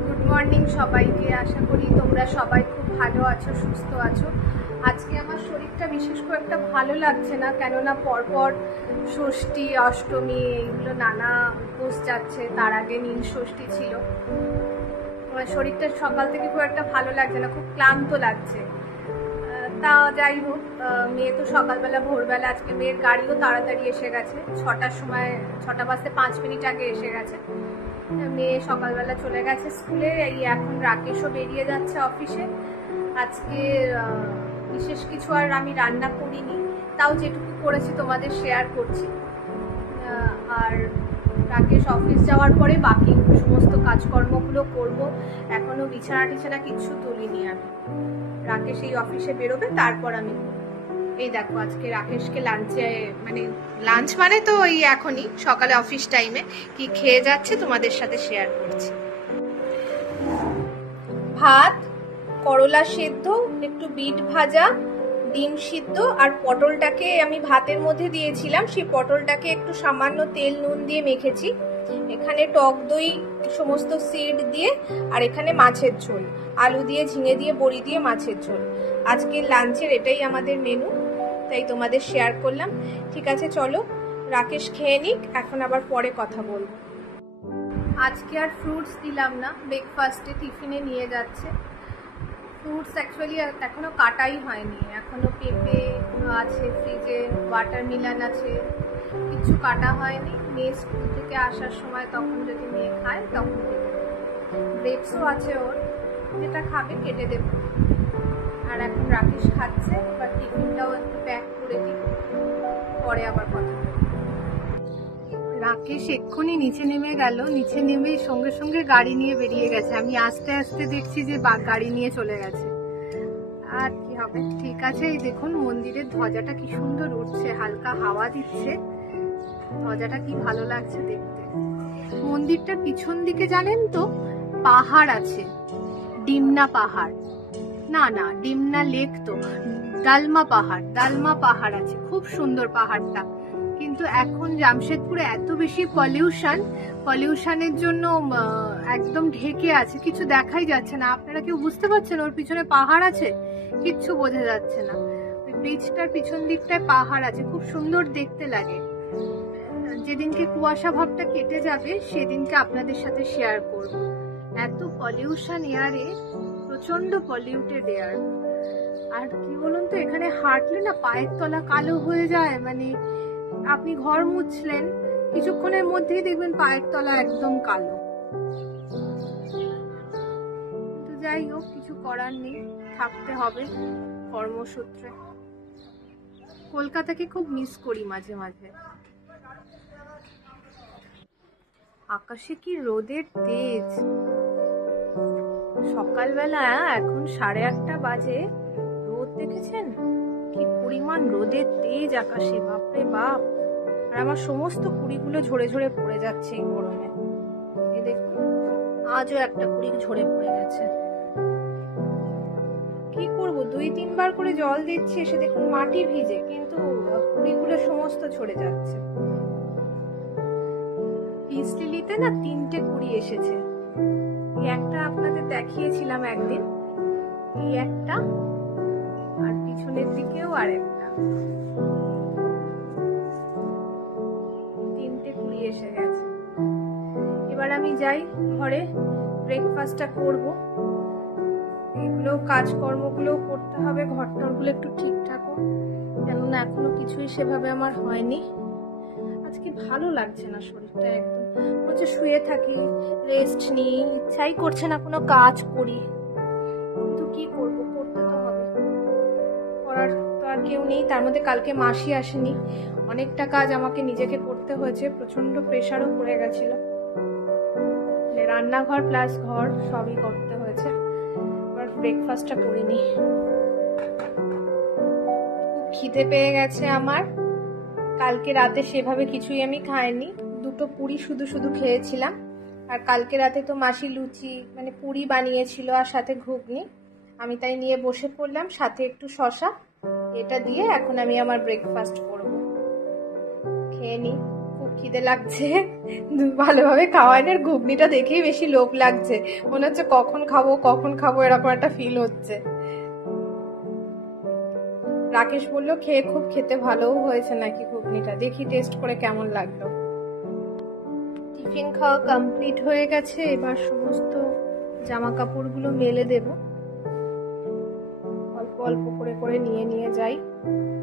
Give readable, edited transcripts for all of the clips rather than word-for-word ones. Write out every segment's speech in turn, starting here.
Good morning সবাইকে। আশা করি তোমরা সবাই খুব ভালো আছো, সুস্থ আছো। আজকে আমার শরীরটা বিশেষ করে একটা ভালো লাগছে না, কেননা পরপর ষষ্ঠী, অষ্টমী এইগুলো নানা উপোস যাচ্ছে। তার আগে নীল ষষ্ঠী ছিল। শরীরটা সকাল থেকে খুব একটা ভালো লাগছে না, খুব ক্লান্ত লাগছে। তা যাই হোক, মেয়ে তো সকালবেলা ভোরবেলা, আজকে মেয়ের গাড়িও তাড়াতাড়ি এসে গেছে। 6টার সময়, 6টা বাজতে 5 মিনিট আগে এসে গেছে। মেয়ে সকালবেলা চলে গেছে স্কুলে। এই এখন রাকেশও বেরিয়ে যাচ্ছে অফিসে। আজকে বিশেষ কিছু আর আমি রান্না করিনি, তাও যেটুকু করেছি তোমাদের শেয়ার করছি। আর রাকেশ অফিস যাওয়ার পরে বাকি সমস্ত কাজকর্মগুলো করব। এখনো বিছানা টিছানা কিচ্ছু তুলিনি আমি। রাকেশ এই অফিসে বেরোবে, তারপর আমি। এই দেখো, আজকে রাকেশকে লাঞ্চে, মানে লাঞ্চ মানে তো এই এখনই সকালে অফিস টাইমে কি খেয়ে যাচ্ছে তোমাদের সাথে শেয়ার করছি। ভাত, করলা সেদ্ধ, একটু বিট ভাজা, ডিম সিদ্ধ, আর পটলটাকে আমি ভাতের মধ্যে দিয়েছিলাম, সেই পটলটাকে একটু সামান্য তেল নুন দিয়ে মেখেছি। এখানে টক দই, সমস্ত সিড দিয়ে, আর এখানে মাছের ঝোল, আলু দিয়ে, ঝিঙে দিয়ে, বড়ি দিয়ে মাছের ঝোল। আজকে লাঞ্চের এটাই আমাদের মেনু, তাই তোমাদের শেয়ার করলাম। ঠিক আছে, চলো রাকেশ খেয়ে নিক, এখন আবার পরে কথা বলবো। আজকে আর ফ্রুটস দিলাম না, ব্রেকফাস্টে টিফিনে নিয়ে যাচ্ছে। ফ্রুটস অ্যাকচুয়ালি এখনো কাটাই হয়নি, এখনো পেঁপে আছে ফ্রিজে, ওয়াটারমেলন আছে, কিছু কাটা হয়নি। মেয়ে স্কুল থেকে আসার সময় তখন যদি মেয়ে খায় তখন কেটে দেবো। গ্রেপসও আছে ওর, যেটা খাবে কেটে দেবো। আর এখন রাকেশ খাচ্ছে, এবার টিফিনটাও একটু প্যাক করে দিই, পরে আবার কথা। রাকেশ এক্ষুনি নিচে নেমে গেল, নিচে নেমে সঙ্গে সঙ্গে গাড়ি নিয়ে বেরিয়ে গেছে। আমি আস্তে আস্তে দেখছি যে গাড়ি নিয়ে চলে গেছে। আর কি হবে, ঠিক আছে। এই দেখুন মন্দিরের ধ্বজাটা কি সুন্দর উঠছে, হালকা হাওয়া দিচ্ছে, ধ্বজাটা কি ভালো লাগছে দেখতে। মন্দিরটার পিছন দিকে জানেন তো পাহাড় আছে, ডিমনা পাহাড়, না না ডিমনা লেক তো, দালমা পাহাড় আছে, খুব সুন্দর পাহাড়টা। কিন্তু এখন জামশেদপুরে এত বেশি পলিউশনের জন্য একদম ঢেকে আছে, কিছু দেখাই যাচ্ছে না। আপনারা কেউ বুঝতে পারছেন ওর পিছনে পাহাড় আছে? কিচ্ছু বোঝা যাচ্ছে না। ওই ব্রিজটার পিছন দিকটায় পাহাড় আছে, খুব সুন্দর দেখতে লাগে। যেদিনকে কুয়াশা ভাবটা কেটে যাবে সেদিনকে আপনাদের সাথে শেয়ার করব। এত পলিউশন এয়ারে, প্রচন্ড পলিউটেড এয়ার। আর কি বলুন তো, এখানে হাঁটলে না পায়ের তলা কালো হয়ে যায়। মানে আপনি ঘর মুছলেন, কিছুক্ষণের মধ্যেই দেখবেন পায়ের তলা একদম কালো। তো যাই হোক, কিছু করার নেই, থাকতে হবে কর্মসূত্রে। কলকাতাকে খুব মিস করি মাঝে মাঝে। আকাশে কি রোদের তেজ! সকালবেলা এখন 8:30 বাজে, রোদ দেখেছেন কি পরিমাণ রোদের তেজ আকাশে, বাপরে বাপ। আর আমার সমস্ত কুড়িগুলো ঝরে ঝরে পড়ে যাচ্ছে এই গরমে। এই দেখুন, আজও একটা কুড়ি ঝরে পড়ে গেছে। কি করব, 2-3 বার করে জল দিচ্ছি, এসে দেখুন মাটি ভিজে, কিন্তু কুড়িগুলো সমস্ত ঝরে যাচ্ছে। পিস লিলিতে না 3টে কুড়ি এসেছে। এই একটা আপনাদের দেখিয়েছিলাম একদিন, এই একটা, আর পিছনের দিকেও আরেকটা, 3টে কুড়ি এসে গেছে। এবার আমি যাই ঘরে, ব্রেকফাস্টটা করব। এগুলো কাজকর্মগুলো করতে হবে, ঘরটরগুলো একটু ঠিকঠাক, কেননা এখনো কিছুই সেভাবে আমার হয়নি। আজকে ভালো লাগছে না শরীরটা, একদম হচ্ছে শুয়ে থাকি, রেস্ট নিই, ইচ্ছাই করছে না কোনো কাজ করি। কিন্তু কি করব, করতে তো হবে, করার তো আর কেউ নেই। তার মধ্যে কালকে মাসি আসেনি, অনেকটা কাজ আমাকে নিজেকে করতে হয়েছে, প্রচন্ড প্রেশারও পড়ে গেছিল। রান্নাঘর প্লাস ঘর সবই করতে হয়েছে। এবার ব্রেকফাস্টটা করে নিই। খুব খিদে পেয়ে গেছে আমার। কালকে রাতে সেভাবে কিছুই আমি খাইনি, 2টো পুরি শুধু শুধু খেয়েছিলাম। আর কালকে রাতে তো মাসি লুচি, মানে পুরি বানিয়েছিল, আর সাথে ঘুগনি। আমি তাই নিয়ে বসে পড়লাম, সাথে একটু শসা। এটা দিয়ে এখন আমি আমার ব্রেকফাস্ট করব। খেয়ে নিই, খুব খিদে লাগছে, ভালোভাবে খাওয়ায় না। ঘুগনিটা দেখেই বেশি লোভ লাগছে, মনে হচ্ছে কখন খাবো এরকম একটা ফিল হচ্ছে। রাকেশ বললো খেতে ভালোও হয়েছে নাকি ঘুগনিটা, দেখি টেস্ট করে কেমন লাগলো। টিফিন খাওয়া কমপ্লিট হয়ে গেছে, এবার সমস্ত জামা কাপড়গুলো মেলে দেব। অল্প অল্প করে নিয়ে যাই।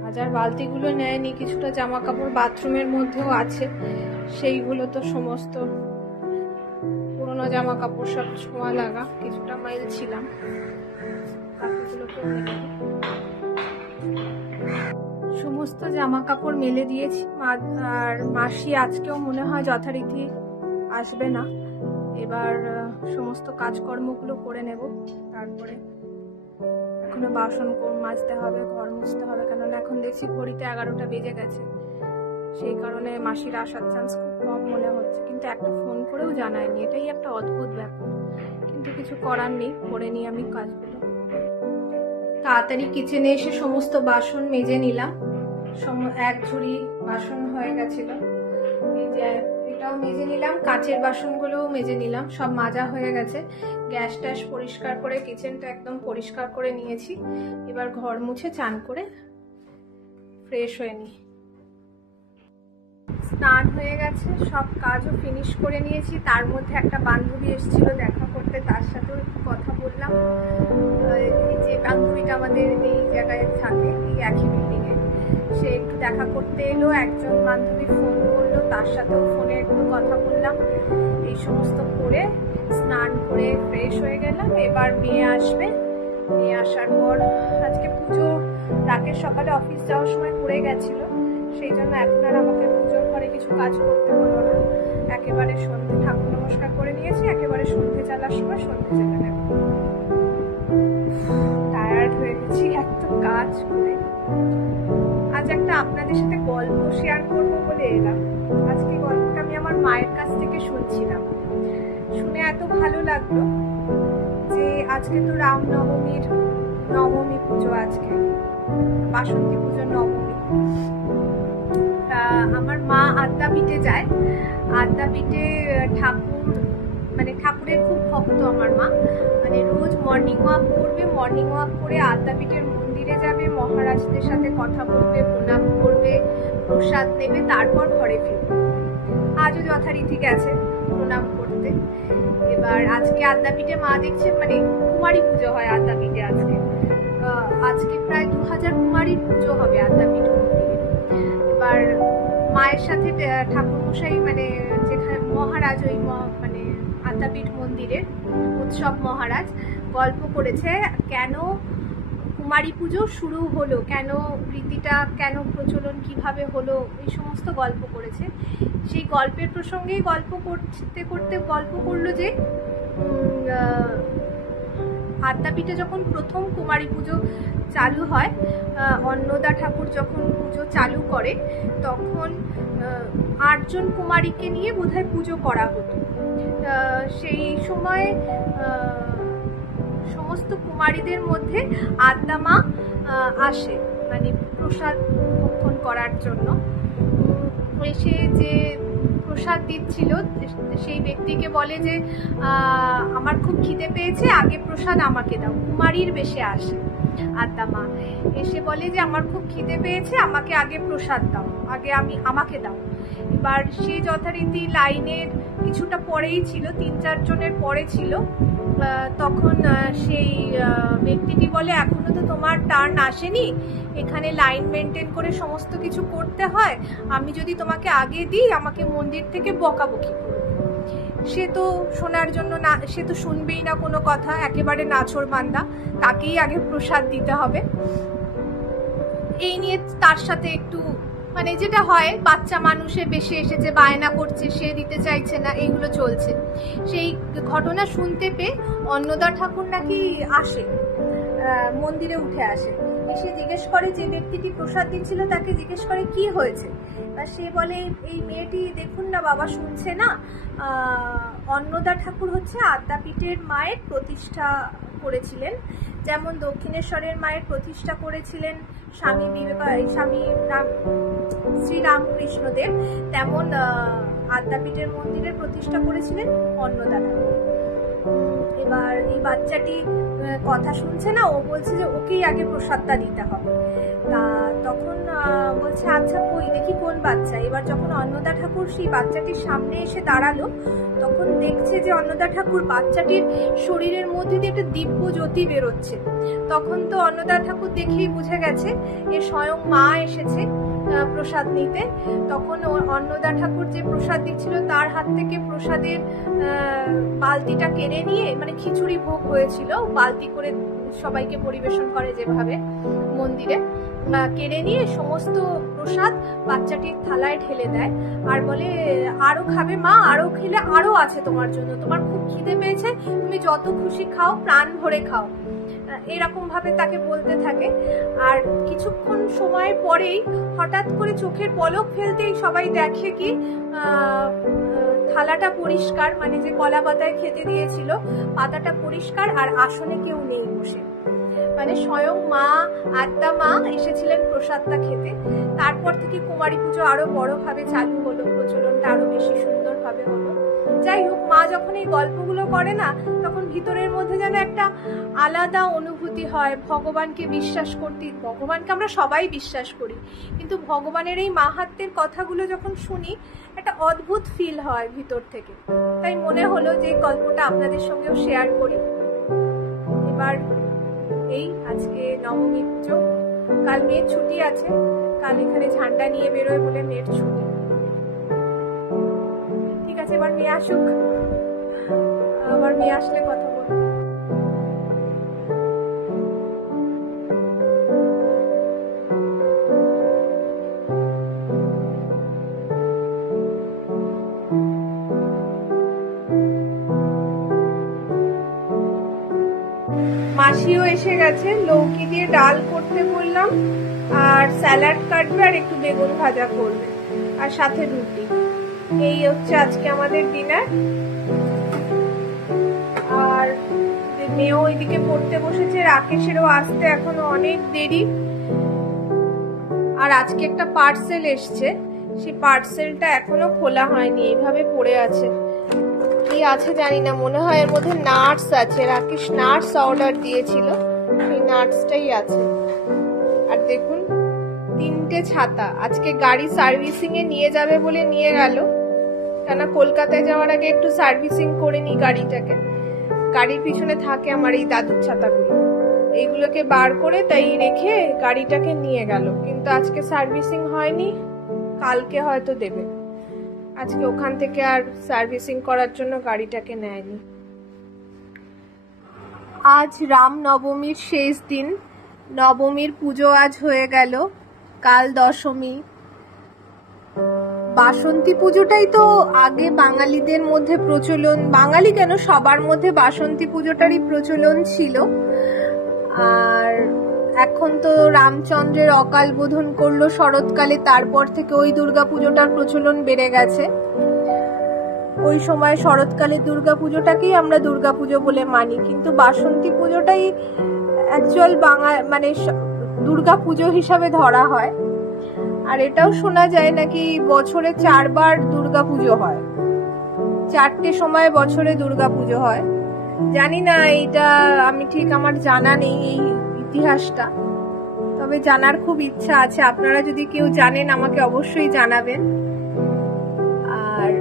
হাজার বালতিগুলো নেয়নি, কিছুটা জামা কাপড় বাথরুমের মধ্যেও আছে, সেইগুলো তো সমস্ত পুরোনো জামা কাপড় সব ছোঁয়া লাগা, কিছুটা মাইল ছিলাম, বাকিগুলোকে মেলে দিই। সমস্ত জামা কাপড় মেলে দিয়েছি। আর মাসি আজকেও মনে হয় যথারীতি আসবে না। এবার সমস্ত কাজকর্মগুলো করে নেব, তারপরে এখনো বাসন মাজতে হবে, ঘর মুছতে হবে, কেননা এখন দেখছি ঘড়িতে 11টা বেজে গেছে। সেই কারণে মাসির আসার চান্স খুব কম মনে হচ্ছে, কিন্তু একটা ফোন করেও জানায়নি, এটাই একটা অদ্ভুত ব্যাপার। কিন্তু কিছু করার নেই, করে নিই আমি কাজগুলো। তাড়াতাড়ি কিচেনে এসে সমস্ত বাসন মেজে নিলাম। এক ঝুড়ি বাসন হয়ে গেছিল, এই যে এটাও মেজে নিলাম, কাচের বাসনগুলোও মেজে নিলাম, সব মাজা হয়ে গেছে। গ্যাস ট্যাস পরিষ্কার করে কিচেনটা একদম পরিষ্কার করে নিয়েছি। এবার ঘর মুছে চান করে ফ্রেশ হয়ে নিই। স্নান হয়ে গেছে, সব কাজও ফিনিশ করে নিয়েছি। তার মধ্যে একটা বান্ধবী এসেছিল দেখা করতে, তার সাথেও কথা বললাম। যে বান্ধবীটা আমাদের এই জায়গায় থাকে, এই একই বিল্ডিংয়ে, সে একটু দেখা করতে এলো। একজন বান্ধবী ফোন করলো, তার সাথেও ফোনে একটু কথা বললাম। এই সমস্ত করে স্নান করে ফ্রেশ হয়ে গেলাম। এবার মেয়ে আসবে, মেয়ে আসার পর আজকে পুজো রাকেশ সকালে অফিস যাওয়ার সময় করে গেছিল, সেই জন্য এখন আর আমাকে পুজোর ঘরে কিছু কাজ করতে হলো না। একেবারে সন্ধ্যে ঠাকুর নমস্কার করে নিয়েছি, একেবারে সন্ধ্যে চালার সময় সন্ধ্যে চেলে নেব। টায়ার্ড হয়ে গেছি এত কাজ করে। আজ একটা আপনাদের সাথে গল্প শেয়ার করবো বলে এলাম। আজকে গল্পটা আমি আমার মায়ের কাছ থেকে শুনছিলাম, শুনে এত ভালো লাগলো যে আজকে তো রামনবমীর নবমী পুজো, আজকে বাসন্তী পুজোর নবমী। আমার মা আদ্যাপীঠে যায়, আদ্যাপীঠে ঠাকুরের খুব ভক্ত আমার মা। রোজ মর্নিং ওয়াক করবে, মর্নিং ওয়াক করে আদ্যাপীঠের মন্দিরে যাবে, মহারাজদের সাথে কথা বলবে, প্রণাম করবে, প্রসাদ নেবে, তারপর ঘরে ফিরবে। আজও যথারীতি গেছে প্রণাম করতে। এবার আজকে আদ্যাপীঠে মা দেখছে, কুমারী পুজো হয় আদ্যাপীঠে আজকে প্রায় 2000 কুমারীর পুজো হবে আদ্যাপীঠ মন্দিরে। এবার মায়ের সাথে ঠাকুরমশাই যেখানে মহারাজ, ওই আদ্যাপীঠ মন্দিরের উৎসব মহারাজ গল্প করেছে কেন কুমারী পুজো শুরু হলো, কেন রীতিটা, কেন প্রচলন কিভাবে হলো, এই সমস্ত গল্প করেছে। সেই গল্পের প্রসঙ্গেই গল্প করতে করতে গল্প করলো যে আদ্যাপীঠে যখন প্রথম কুমারী পুজো চালু হয়, অন্নদা ঠাকুর যখন পুজো চালু করে, তখন 8 জন কুমারীকে নিয়ে বোধহয় পুজো করা হতো। সেই সময় সমস্ত কুমারীদের মধ্যে আদ্যা মা আসে, প্রসাদ ভক্ষণ করার জন্য। এসে যে প্রসাদ দিচ্ছিল সেই ব্যক্তিকে বলে যে আমার খুব খিদে পেয়েছে, আগে প্রসাদ আমাকে দাও। কুমারীর বেশে আসে আদ্যা মা, এসে বলে যে আমার খুব খিদে পেয়েছে, আমাকে আগে প্রসাদ দাও, আগে আমাকে দাও। এবার সে যথারীতি লাইনের কিছুটা পরেই ছিল, 3-4 জনের পরে ছিল। তখন সেই ব্যক্তিটি বলে এখনো তো তোমার টার্ন আসেনি, এখানে লাইন মেনটেন করে সমস্ত কিছু করতে হয়, আমি যদি তোমাকে আগে দিই আমাকে মন্দির থেকে বকাবকি করবে। সে তো শোনার জন্য না, সে তো শুনবেই না কোনো কথা, একেবারে নাছোড় বান্দা, তাকেই আগে প্রসাদ দিতে হবে। এই নিয়ে তার সাথে একটু যেটা হয়, বাচ্চা মানুষের বেশি এসেছে, বায়না করছে, সে দিতে চাইছে না, এইগুলো চলছে। সেই ঘটনা শুনতে পেয়ে অন্নদা ঠাকুর নাকি আসে, মন্দিরে উঠে আসে, এসে জিজ্ঞেস করে, যে ব্যক্তিটি প্রসাদ দিচ্ছিল তাকে জিজ্ঞেস করে কি হয়েছে। সে বলে এই মেয়েটি দেখুন না বাবা, শুনছে না, অন্নদা ঠাকুর হচ্ছে আদ্যাপীঠের মায়ের প্রতিষ্ঠা করেছিলেন। যেমন দক্ষিণেশ্বরের মায়ের প্রতিষ্ঠা করেছিলেন শ্রী রামকৃষ্ণদেব, তেমন আদ্যাপীঠের মন্দিরের প্রতিষ্ঠা করেছিলেন অন্নদা ঠাকুর। এবার এই বাচ্চাটি কথা শুনছে না, ও বলছে যে ওকেই আগে প্রসাদটা দিতে হবে। তা তখন বলছে আচ্ছা কই দেখি কোন বাচ্চা। এবার যখন অন্নদা ঠাকুর সেই বাচ্চাটির সামনে এসে দাঁড়ালো, তখন দেখছে যে অন্নদা ঠাকুর বাচ্চাটির শরীরের মধ্যে দিয়ে একটা দিব্য জ্যোতি বেরোচ্ছে। তখন তো অন্নদা ঠাকুর দেখেই বুঝে গেছে এ স্বয়ং মা এসেছে প্রসাদ নিতে। তখন অন্নদা ঠাকুর যে প্রসাদ দিচ্ছিল তার হাত থেকে প্রসাদের বালতিটা কেড়ে নিয়ে, মানে খিচুড়ি ভোগ হয়েছিল, বালতি করে সবাইকে পরিবেশন করে যেভাবে মন্দিরে, কেড়ে নিয়ে সমস্ত প্রসাদ বাচ্চাটির থালায় ঢেলে দেয় আর বলে আরো খাবে মা, আরো খেলে আরো আছে তোমার জন্য, তোমার খুব খিদে পেয়েছে, তুমি যত খুশি খাও, প্রাণ ভরে খাও। এরকম ভাবে তাকে বলতে থাকে। আর কিছুক্ষণ সময় পরেই হঠাৎ করে চোখের পলক ফেলতেই সবাই দেখে কি থালাটা পরিষ্কার, মানে যে কলা পাতায় খেতে দিয়েছিল পাতাটা পরিষ্কার আর আসনে কেউ নেই বসে, মানে স্বয়ং মা আদ্যা মা এসেছিলেন প্রসাদটা খেতে। তারপর থেকে কুমারী পুজো আরো বড় ভাবে চালু হলো, প্রচলনটা আরো বেশি সুন্দর ভাবে হলো। যাই হোক, মা যখন এই গল্পগুলো করে না, তখন ভিতরের মধ্যে যেন একটা আলাদা অনুভূতি হয়। ভগবানকে বিশ্বাস করতে, ভগবানকে আমরা সবাই বিশ্বাস করি, কিন্তু ভগবানের এই মাহাত্ম্যের কথাগুলো যখন শুনি একটা অদ্ভুত ফিল হয় ভিতর থেকে। তাই মনে হলো যে গল্পটা আপনাদের সঙ্গেও শেয়ার করি। এবার এই আজকে নবমী পুজো, কাল মেয়ের ছুটি আছে, কাল এখানে ঝান্ডা নিয়ে বেরোয় বলে মেয়ের ছুটি। ঠিক আছে, এবার মেয়ে আসুক, আবার মেয়ে আসলে কথা বলবো। মাসিও এসে গেছে, লৌকি দিয়ে ডাল করতে বললাম, আর স্যালাড কাটবে আর একটু বেগুন ভাজা করবে, আর সাথে রুটি। এই হচ্ছে আজকে আমাদের ডিনার। আর মেয়েও ওইদিকে পড়তে বসেছে, রাকেশেরও আসতে এখনো অনেক দেরি। আর আজকে একটা পার্সেল এসছে, সেই পার্সেলটা এখনো খোলা হয়নি, এইভাবে পড়ে আছে। কি আছে জানি না, মনে হয় এর মধ্যে নাটস আছে। রাকেশ নাটস অর্ডার দিয়েছিল, সেই নাটসটাই আছে। আর দেখুন 3টে ছাতা, আজকে গাড়ি সার্ভিসিং এ নিয়ে যাবে বলে নিয়ে গেল, কেন কলকাতায় যাওয়ার আগে একটু সার্ভিসিং করে নি গাড়িটাকে। গাড়ির পিছনে থাকে আমার এই দাদুর ছাতাগুলো, এইগুলোকে বার করে তাই রেখে গাড়িটাকে নিয়ে গেল, কিন্তু আজকে সার্ভিসিং হয়নি, কালকে হয়তো দেবে। আজকে ওখান থেকে আর সার্ভিসিং করার জন্য গাড়িটাকে নেয়নি। আজ রাম নবমীর শেষ দিন, নবমীর পুজো আজ হয়ে গেল, কাল দশমী। বাসন্তী পুজোটাই তো আগে বাঙালিদের মধ্যে প্রচলন, বাঙালি কেন সবার মধ্যে বাসন্তী পুজোটারই প্রচলন ছিল। আর এখন তো রামচন্দ্রের অকাল বোধন করলো শরৎকালে, তারপর থেকে ওই দুর্গাপুজোটার প্রচলন বেড়ে গেছে। ওই সময় শরৎকালের দুর্গাপুজোটাকেই আমরা দুর্গাপুজো বলে মানি, কিন্তু বাসন্তী পুজোটাই অ্যাকচুয়াল মানে দুর্গাপুজো হিসাবে ধরা হয়। আর এটাও শোনা যায় নাকি বছরে 4 বার দুর্গাপুজো হয়, 4টে সময় বছরে দুর্গাপুজো হয়। জানি না, এইটা আমি ঠিক আমার জানা নেই এই ইতিহাসটা, তবে জানার খুব ইচ্ছা আছে। আপনারা যদি কেউ জানেন আমাকে অবশ্যই জানাবেন। আর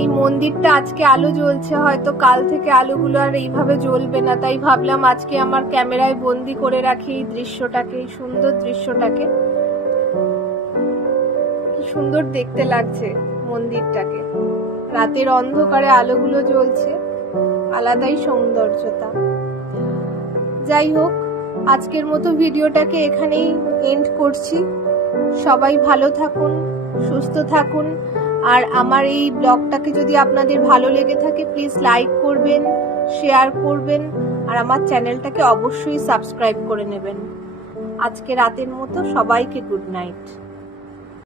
এই মন্দিরটা আজকে আলো জ্বলছে, হয়তো কাল থেকে আলোগুলো আর এইভাবে জ্বলবে না, তাই ভাবলাম আজকে আমার ক্যামেরায় বন্দি করে রাখি এই দৃশ্যটাকে, এই সুন্দর দৃশ্যটাকে। কি সুন্দর দেখতে লাগছে মন্দিরটাকে, রাতের অন্ধকারে আলোগুলো জ্বলছে, আলাদাই সৌন্দর্যতা। যাই হোক, আজকের মতো ভিডিওটাকে এখানেই এন্ড করছি। সবাই ভালো থাকুন, সুস্থ থাকুন। আর আমার এই ব্লগটাকে যদি আপনাদের ভালো লেগে থাকে, প্লিজ লাইক করবেন, শেয়ার করবেন, আর আমার চ্যানেলটাকে অবশ্যই সাবস্ক্রাইব করে নেবেন। আজকে রাতের মতো সবাইকে গুড নাইট।